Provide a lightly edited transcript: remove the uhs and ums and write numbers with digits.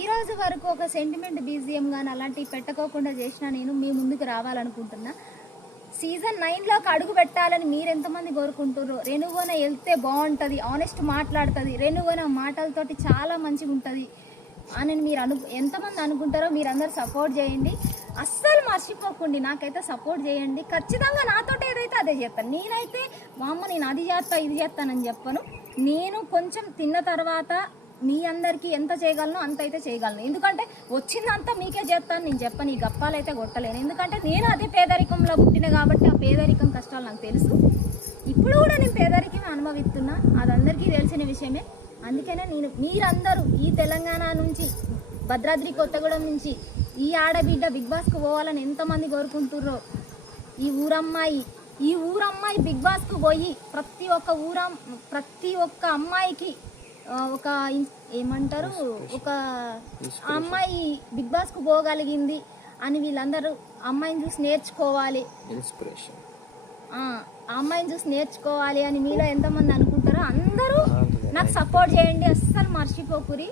ఈ రోజు వరకు ఒక సెంటిమెంట్ బీజిఎం కానీ అలాంటివి పెట్టుకోకుండా చేసినా నేను మీ ముందుకు రావాలనుకుంటున్నా. సీజన్ 9లోకి అడుగు పెట్టాలని మీరు ఎంతమంది కోరుకుంటున్నారు? రేణుగోన వెళ్తే బాగుంటుంది, ఆనెస్ట్ మాట్లాడుతుంది, రేణుగోన మాటలతోటి చాలా మంచిగా ఉంటుంది అని మీరు ఎంతమంది అనుకుంటారో మీరందరూ సపోర్ట్ చేయండి. అస్సలు మర్చిపోకండి, నాకైతే సపోర్ట్ చేయండి. ఖచ్చితంగా నాతో ఏదైతే అదే చేస్తాను. నేనైతే మా అమ్మ నేను అది చేస్తా ఇది చేస్తానని చెప్పను. నేను కొంచెం తిన్న తర్వాత మీ అందరికీ ఎంత చేయగలను అంత అయితే చేయగలను. ఎందుకంటే వచ్చిందంతా మీకే చేస్తాను నేను చెప్పను, ఈ గప్పాలు అయితే కొట్టలేను. ఎందుకంటే నేను అదే పేదరికంలో పుట్టిన కాబట్టి ఆ పేదరికం కష్టాలు నాకు తెలుసు. ఇప్పుడు కూడా నేను పేదరికమే అనుభవిస్తున్నా, అది అందరికీ తెలిసిన విషయమే. అందుకనే నేను మీరందరూ ఈ తెలంగాణ నుంచి, భద్రాద్రి కొత్తగూడెం నుంచి ఈ ఆడబిడ్డ బిగ్ బాస్కు పోవాలని ఎంతమంది కోరుకుంటుర్రో, ఈ ఊరమ్మాయి బిగ్ బాస్కు పోయి ప్రతి ఒక్క అమ్మాయికి ఒక ఏమంటారు, ఒక అమ్మాయి బిగ్ బాస్కు పోగలిగింది అని వీళ్ళందరూ అమ్మాయిని చూసి నేర్చుకోవాలి, అమ్మాయిని చూసి నేర్చుకోవాలి అని మీలో ఎంతమంది అనుకుంటారో అందరూ నాకు సపోర్ట్ చేయండి. అస్సలు మర్చిపోకురి.